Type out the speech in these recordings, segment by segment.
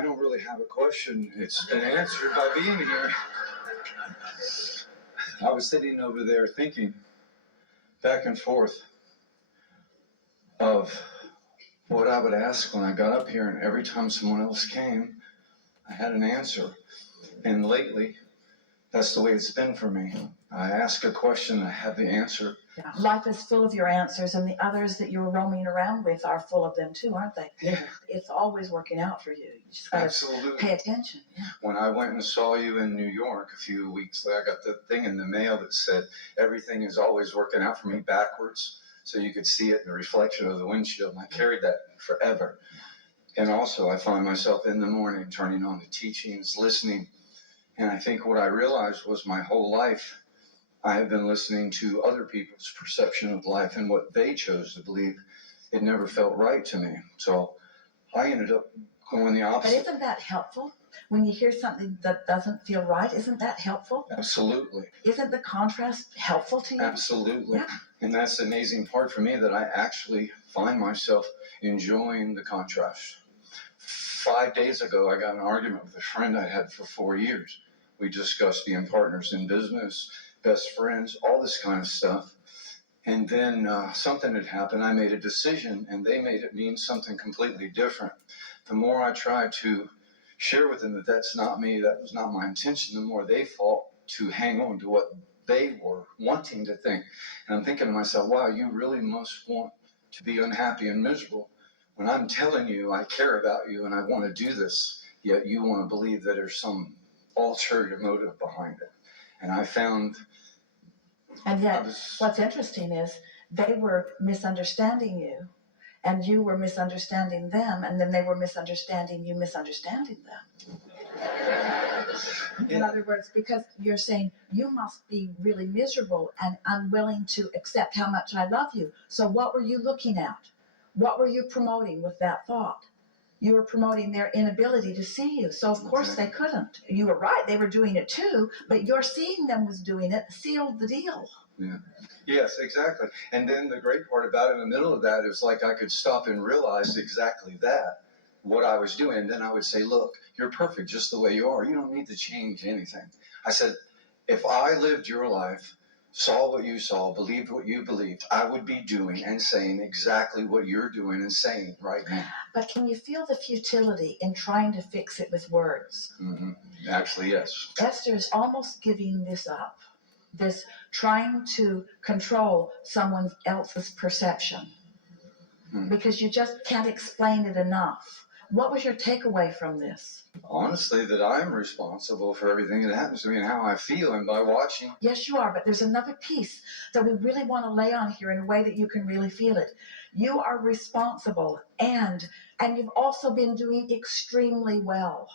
I don't really have a question. It's been answered by being here. I was sitting over there thinking back and forth of what I would ask when I got up here, and every time someone else came, I had an answer. And lately, that's the way it's been for me. I ask a question, I have the answer. Yeah. Life is full of your answers, and the others that you're roaming around with are full of them too, aren't they? Yeah. It's always working out for you. You just got to pay attention. Yeah. When I went and saw you in New York a few weeks later, I got the thing in the mail that said, everything is always working out for me backwards, so you could see it in the reflection of the windshield. And I carried that forever. And also, I find myself in the morning turning on the teachings, listening. And I think what I realized was my whole life, I have been listening to other people's perception of life and what they chose to believe. It never felt right to me. So I ended up going the opposite. But isn't that helpful? When you hear something that doesn't feel right, isn't that helpful? Absolutely. Isn't the contrast helpful to you? Absolutely. Yeah. And that's the amazing part for me, that I actually find myself enjoying the contrast. 5 days ago, I got in an argument with a friend I'd had for 4 years. We discussed being partners in business, best friends, all this kind of stuff. And then something had happened. I made a decision, and they made it mean something completely different. The more I tried to share with them that that's not me, that was not my intention, the more they fought to hang on to what they were wanting to think. And I'm thinking to myself, wow, you really must want to be unhappy and miserable when I'm telling you I care about you and I want to do this, yet you want to believe that there's some ulterior motive behind it. And I found... And yet, what's interesting is they were misunderstanding you, and you were misunderstanding them, and then they were misunderstanding you, misunderstanding them. In other words, because you're saying, you must be really miserable and unwilling to accept how much I love you. So what were you looking at? What were you promoting with that thought? You were promoting their inability to see you. So, of course, they couldn't. You were right. They were doing it too. But your seeing them was doing it sealed the deal. Yeah. Yes, exactly. And then the great part about it in the middle of that is like I could stop and realize exactly that, what I was doing. And then I would say, look, you're perfect just the way you are. You don't need to change anything. I said, if I lived your life, saw what you saw, believed what you believed, I would be doing and saying exactly what you're doing and saying right now. But can you feel the futility in trying to fix it with words? Mm-hmm. Actually, yes. Esther is almost giving this up, this trying to control someone else's perception, because you just can't explain it enough. What was your takeaway from this? Honestly, that I'm responsible for everything that happens to me and how I feel, and by watching. Yes, you are, but there's another piece that we really want to lay on here in a way that you can really feel it. You are responsible, and you've also been doing extremely well.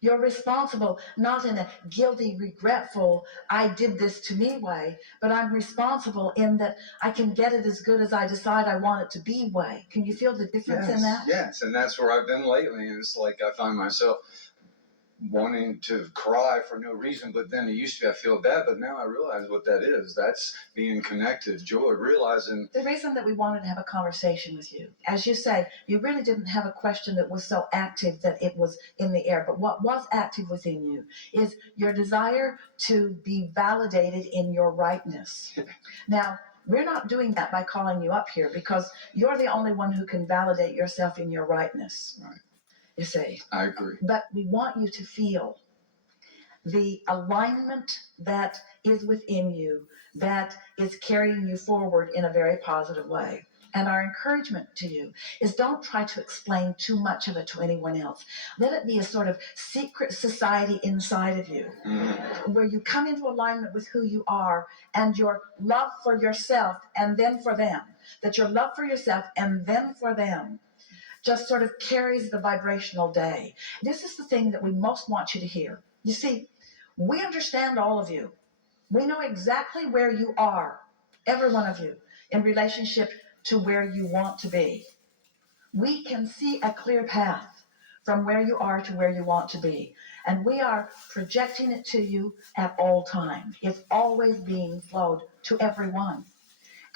You're responsible, not in a guilty, regretful, I did this to me way, but I'm responsible in that I can get it as good as I decide I want it to be way. Can you feel the difference in that? Yes, and that's where I've been lately. It's like I find myself wanting to cry for no reason, but then it used to be I feel bad, but now I realize what that is. That's being connected, joy, realizing. The reason that we wanted to have a conversation with you, as you say, you really didn't have a question that was so active that it was in the air, but what was active within you is your desire to be validated in your rightness. Now, we're not doing that by calling you up here, because you're the only one who can validate yourself in your rightness. Right. You see. I agree. But we want you to feel the alignment that is within you, that is carrying you forward in a very positive way. And our encouragement to you is don't try to explain too much of it to anyone else. Let it be a sort of secret society inside of you, where you come into alignment with who you are and your love for yourself and then for them. That your love for yourself and then for them just sort of carries the vibrational day. This is the thing that we most want you to hear. You see, we understand all of you. We know exactly where you are, every one of you, in relationship to where you want to be. We can see a clear path from where you are to where you want to be. And we are projecting it to you at all times. It's always being flowed to everyone.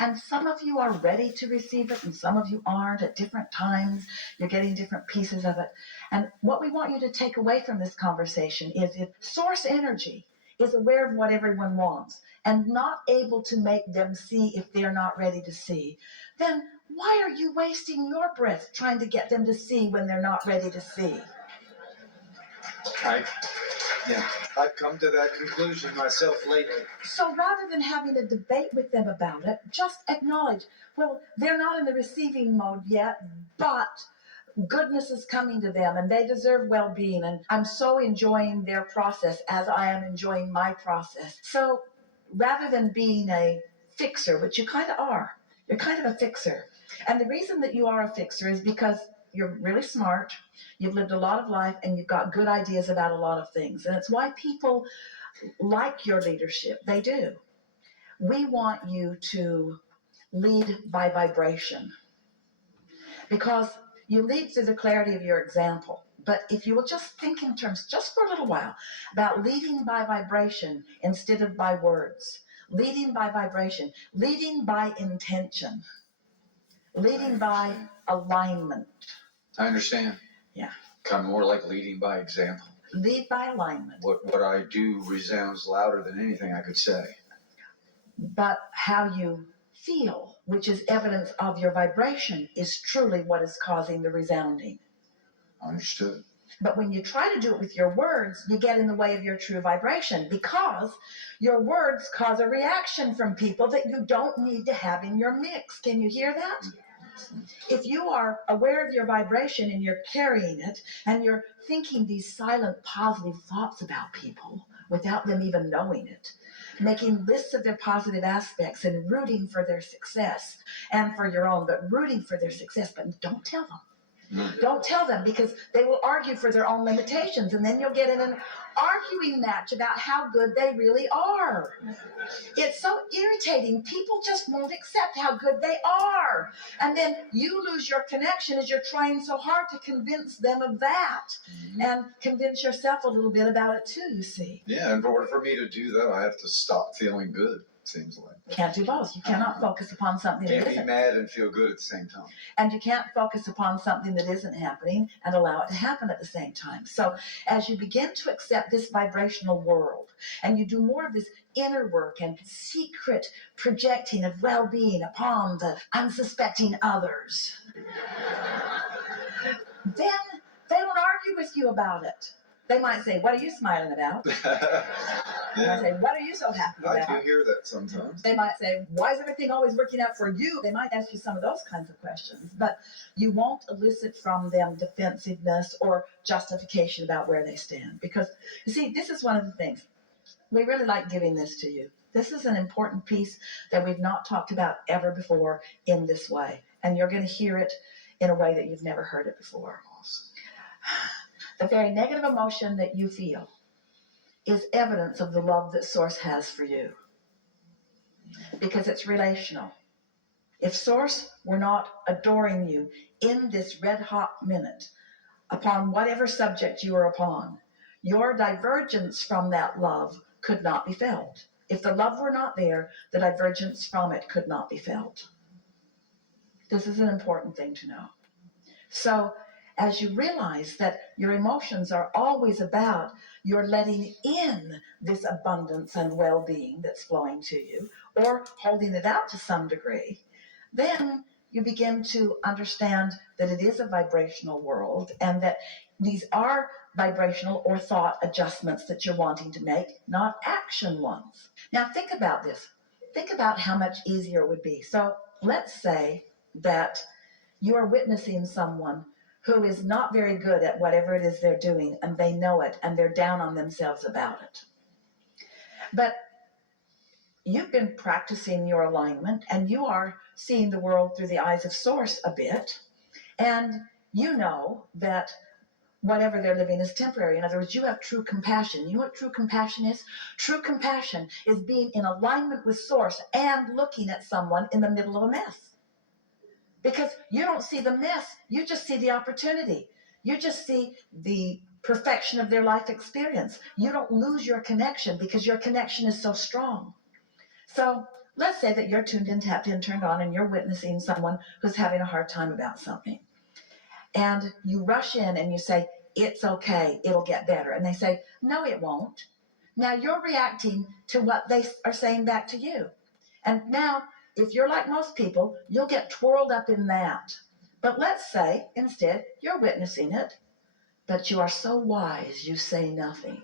And some of you are ready to receive it, and some of you aren't at different times. You're getting different pieces of it. And what we want you to take away from this conversation is if source energy is aware of what everyone wants and not able to make them see if they're not ready to see, then why are you wasting your breath trying to get them to see when they're not ready to see? I've come to that conclusion myself lately. So rather than having a debate with them about it, just acknowledge, well, they're not in the receiving mode yet, but goodness is coming to them and they deserve well-being, and I'm so enjoying their process as I am enjoying my process. So rather than being a fixer, which you kind of are, you're kind of a fixer. And the reason that you are a fixer is because you're really smart, you've lived a lot of life, and you've got good ideas about a lot of things. And it's why people like your leadership. They do. We want you to lead by vibration because you lead through the clarity of your example. But if you will just think in terms, just for a little while, about leading by vibration instead of by words, leading by vibration, leading by intention, leading by alignment. I understand. Yeah. Kind of more like leading by example. Lead by alignment. What I do resounds louder than anything I could say. But how you feel, which is evidence of your vibration, is truly what is causing the resounding. Understood. But when you try to do it with your words, you get in the way of your true vibration because your words cause a reaction from people that you don't need to have in your mix. Can you hear that? If you are aware of your vibration and you're carrying it and you're thinking these silent positive thoughts about people without them even knowing it, making lists of their positive aspects and rooting for their success and for your own, but rooting for their success, but don't tell them. Don't tell them because they will argue for their own limitations, and then you'll get in an arguing match about how good they really are. It's so irritating. People just won't accept how good they are. And then you lose your connection as you're trying so hard to convince them of that and convince yourself a little bit about it too, you see. Yeah, and for me to do that, I have to stop feeling good, it seems like. Can't do both. You cannot focus upon something that Can't be isn't. mad and feel good at the same time. And you can't focus upon something that isn't happening and allow it to happen at the same time. So as you begin to accept this vibrational world and you do more of this inner work and secret projecting of well-being upon the unsuspecting others, then they don't argue with you about it. They might say, what are you smiling about? They might say, what are you so happy about? I do hear that sometimes. They might say, why is everything always working out for you? They might ask you some of those kinds of questions, but you won't elicit from them defensiveness or justification about where they stand. Because, you see, this is one of the things. We really like giving this to you. This is an important piece that we've not talked about ever before in this way. And you're going to hear it in a way that you've never heard it before. The very negative emotion that you feel is evidence of the love that Source has for you. Because it's relational. If Source were not adoring you in this red hot minute upon whatever subject you are upon, your divergence from that love could not be felt. If the love were not there, the divergence from it could not be felt. This is an important thing to know. So, as you realize that your emotions are always about your letting in this abundance and well-being that's flowing to you, or holding it out to some degree, then you begin to understand that it is a vibrational world and that these are vibrational or thought adjustments that you're wanting to make, not action ones. Now think about this. Think about how much easier it would be. So let's say that you are witnessing someone who is not very good at whatever it is they're doing, and they know it, and they're down on themselves about it. But you've been practicing your alignment, and you are seeing the world through the eyes of Source a bit, and you know that whatever they're living is temporary. In other words, you have true compassion. You know what true compassion is? True compassion is being in alignment with Source and looking at someone in the middle of a mess. Because you don't see the mess, you just see the opportunity. You just see the perfection of their life experience. You don't lose your connection because your connection is so strong. So let's say that you're tuned in, tapped in, turned on, and you're witnessing someone who's having a hard time about something. And you rush in and you say, it's okay, it'll get better. And they say, no, it won't. Now you're reacting to what they are saying back to you. And now, if you're like most people, you'll get twirled up in that. But let's say, instead, you're witnessing it, but you are so wise, you say nothing.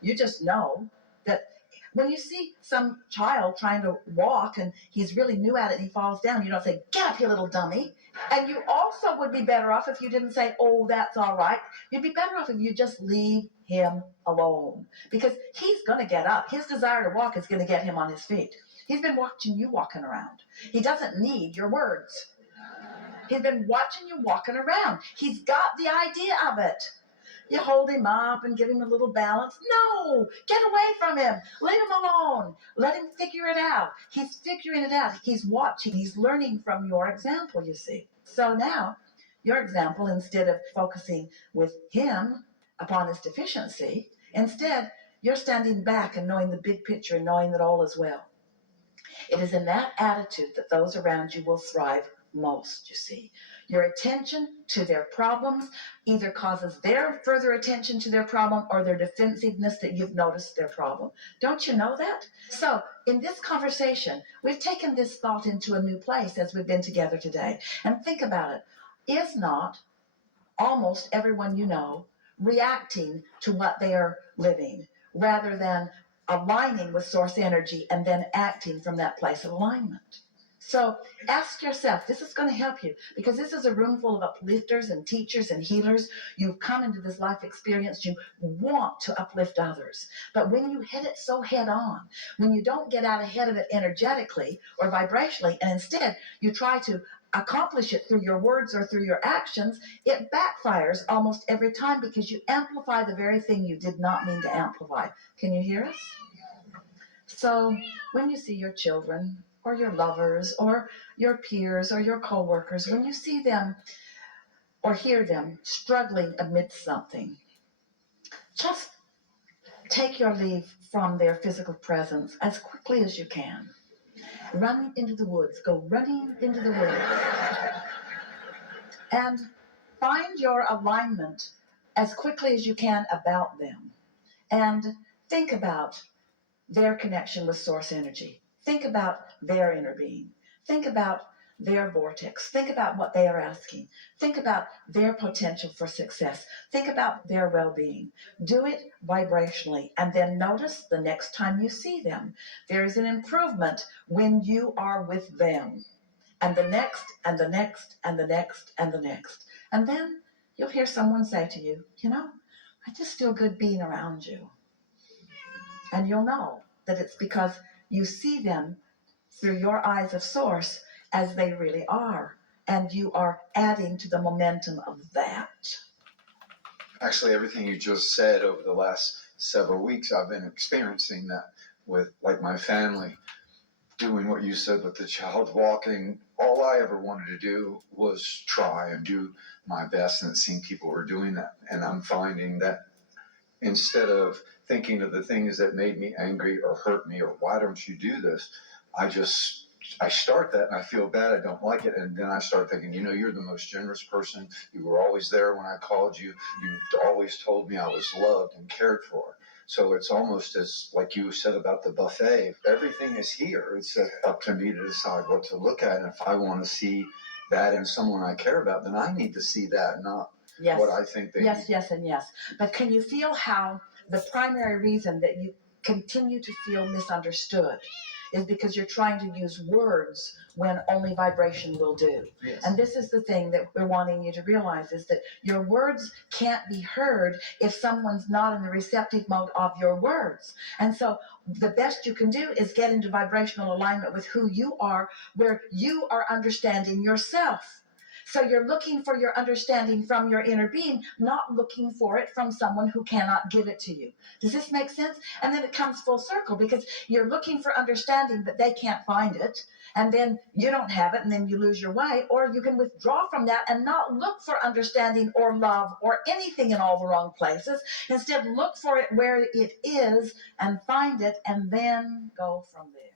You just know that when you see some child trying to walk and he's really new at it and he falls down, you don't say, get up, you little dummy. And you also would be better off if you didn't say, oh, that's all right. You'd be better off if you just leave him alone, because he's going to get up. His desire to walk is going to get him on his feet. He's been watching you walking around. He doesn't need your words. He's been watching you walking around. He's got the idea of it. You hold him up and give him a little balance. No, get away from him. Leave him alone. Let him figure it out. He's figuring it out. He's watching. He's learning from your example, you see. So now, your example, instead of focusing with him upon his deficiency, instead, you're standing back and knowing the big picture and knowing that all is well. It is in that attitude that those around you will thrive most, you see. Your attention to their problems either causes their further attention to their problem or their defensiveness that you've noticed their problem. Don't you know that? So in this conversation, we've taken this thought into a new place as we've been together today. And think about it. Is not almost everyone you know reacting to what they are living, rather than aligning with source energy and then acting from that place of alignment? So ask yourself, this is going to help you, because this is a room full of uplifters and teachers and healers. You've come into this life experience. You want to uplift others. But when you hit it so head on, when you don't get out ahead of it energetically or vibrationally, and instead you try to accomplish it through your words or through your actions, it backfires almost every time, because you amplify the very thing you did not mean to amplify. Can you hear us? So when you see your children, or your lovers, or your peers, or your co-workers, when you see them or hear them struggling amidst something, just take your leave from their physical presence as quickly as you can. Run into the woods. Go running into the woods. And find your alignment as quickly as you can about them. And think about their connection with source energy. Think about their inner being. Think about their vortex. Think about what they are asking. Think about their potential for success. Think about their well-being. Do it vibrationally, and then notice the next time you see them. There is an improvement when you are with them. And the next, and the next, and the next, and the next. And then you'll hear someone say to you, you know, I just feel good being around you. And you'll know that it's because you see them through your eyes of source as they really are, and you are adding to the momentum of that. Actually, everything you just said over the last several weeks, I've been experiencing that with, like, my family, doing what you said with the child walking. All I ever wanted to do was try and do my best, and it seemed people were doing that. And I'm finding that instead of thinking of the things that made me angry or hurt me or why don't you do this, I start that and I feel bad, I don't like it, and then I start thinking, you know, you're the most generous person. You were always there when I called you. You always told me I was loved and cared for. So it's almost as, like you said about the buffet, everything is here. It's up to me to decide what to look at. And if I want to see that in someone I care about, then I need to see that, not what I think they need. Yes, and yes. But can you feel how the primary reason that you continue to feel misunderstood is because you're trying to use words when only vibration will do. Yes. And this is the thing that we're wanting you to realize, is that your words can't be heard if someone's not in the receptive mode of your words. And so the best you can do is get into vibrational alignment with who you are, where you are understanding yourself. So you're looking for your understanding from your inner being, not looking for it from someone who cannot give it to you. Does this make sense? And then it comes full circle, because you're looking for understanding, but they can't find it. and then you don't have it, and then you lose your way. Or you can withdraw from that and not look for understanding or love or anything in all the wrong places. Instead, look for it where it is and find it, and then go from there.